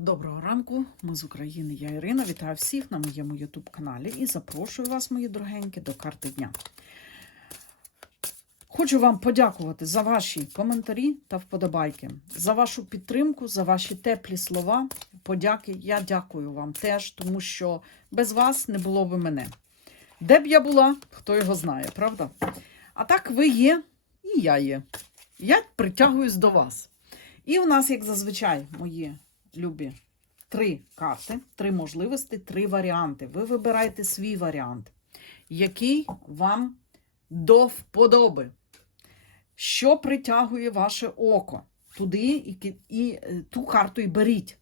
Доброго ранку, ми з України. Я Ірина. Вітаю всіх на моєму YouTube каналі і запрошую вас, мої дорогенькі, до карти дня. Хочу вам подякувати за ваші коментарі та вподобайки, за вашу підтримку, за ваші теплі слова. Подяки. Я дякую вам теж, тому що без вас не було би мене. Де б я була, хто його знає, правда? А так ви є, і я є. Я притягуюсь до вас. І у нас, як зазвичай, мої любі три карти, три можливості, три варіанти. Ви вибираєте свій варіант, який вам до вподоби. Що притягує ваше око? Туди і, і е, ту карту і беріть.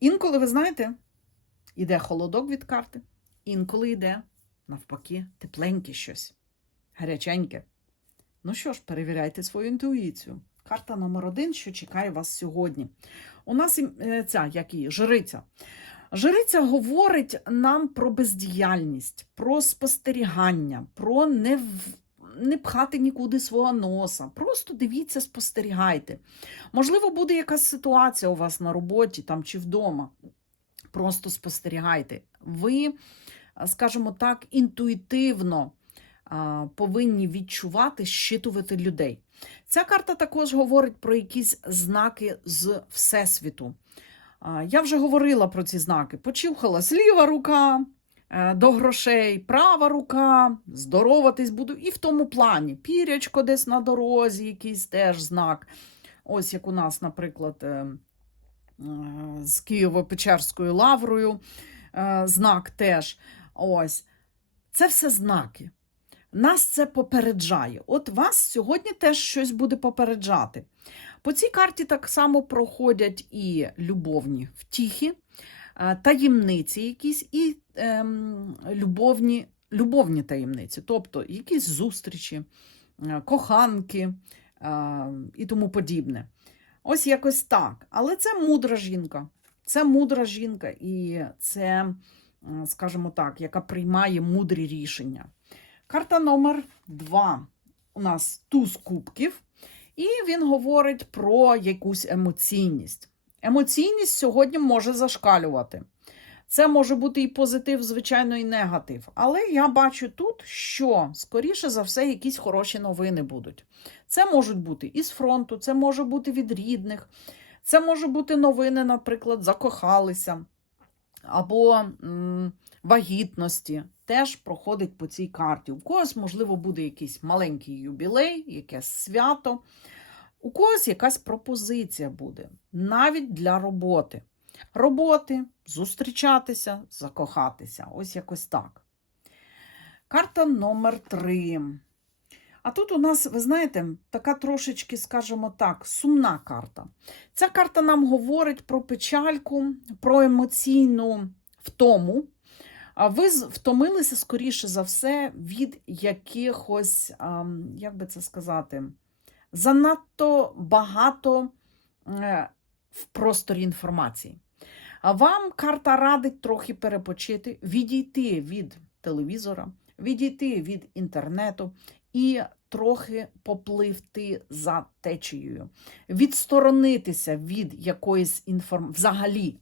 Інколи, ви знаєте, іде холодок від карти, інколи йде, навпаки, тепленьке щось, гаряченьке. Ну що ж, перевіряйте свою інтуїцію. Карта номер один, що чекає вас сьогодні. У нас е, ця, як її, жриця. Жриця говорить нам про бездіяльність, про спостерігання, про не, не пхати нікуди свого носа. Просто дивіться, спостерігайте. Можливо, буде якась ситуація у вас на роботі там, чи вдома. Просто спостерігайте. Ви, скажімо так, інтуїтивно повинні відчувати, щитувати людей. Ця карта також говорить про якісь знаки з Всесвіту. Я вже говорила про ці знаки. Почухалась ліва рука е, до грошей, права рука, здороватись буду. І в тому плані. Пірячко десь на дорозі, якийсь теж знак. Ось як у нас, наприклад, е, е, з Києво-Печерською лаврою знак теж. Ось. Це все знаки. Нас це попереджає. От вас сьогодні теж щось буде попереджати. По цій карті так само проходять і любовні втіхи, е, таємниці якісь, і ем, любовні, любовні таємниці, тобто якісь зустрічі, е, коханки е, і тому подібне. Ось якось так. Але це мудра жінка. Це мудра жінка, і це, скажімо так, яка приймає мудрі рішення. Карта номер два. У нас туз кубків, і він говорить про якусь емоційність. Емоційність сьогодні може зашкалювати. Це може бути і позитив, звичайно, і негатив. Але я бачу тут, що, скоріше за все, якісь хороші новини будуть. Це можуть бути із фронту, це може бути від рідних, це може бути новини, наприклад, закохалися або вагітності. Теж проходить по цій карті. У когось, можливо, буде якийсь маленький юбілей, якесь свято. У когось якась пропозиція буде, навіть для роботи. Роботи, зустрічатися, закохатися. Ось якось так. Карта номер три. А тут у нас, ви знаєте, така трошечки, скажімо так, сумна карта. Ця карта нам говорить про печальку, про емоційну втому. А ви втомилися, скоріше за все, від якихось, як би це сказати, занадто багато е, в просторі інформації. А вам карта радить трохи перепочити, відійти від телевізора, відійти від інтернету і трохи попливти за течією, відсторонитися від якоїсь інформації. Взагалі,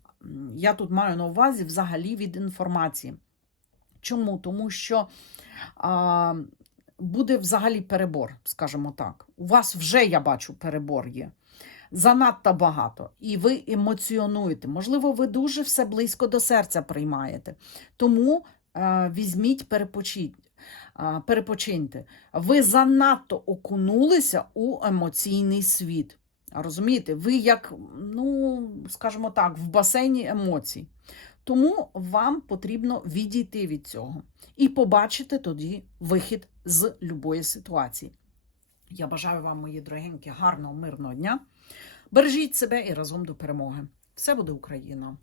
я тут маю на увазі взагалі від інформації. Чому? Тому що а, буде взагалі перебор, скажімо так. У вас вже, я бачу, перебор є. Занадто багато, і ви емоціонуєте. Можливо, ви дуже все близько до серця приймаєте. Тому е, візьміть, перепочіть, перепочиньте. Ви занадто окунулися у емоційний світ. Розумієте, ви як, ну, скажімо так, в басейні емоцій. Тому вам потрібно відійти від цього і побачити тоді вихід з любої ситуації. Я бажаю вам, мої дорогенькі, гарного, мирного дня. Бережіть себе і разом до перемоги. Все буде Україна!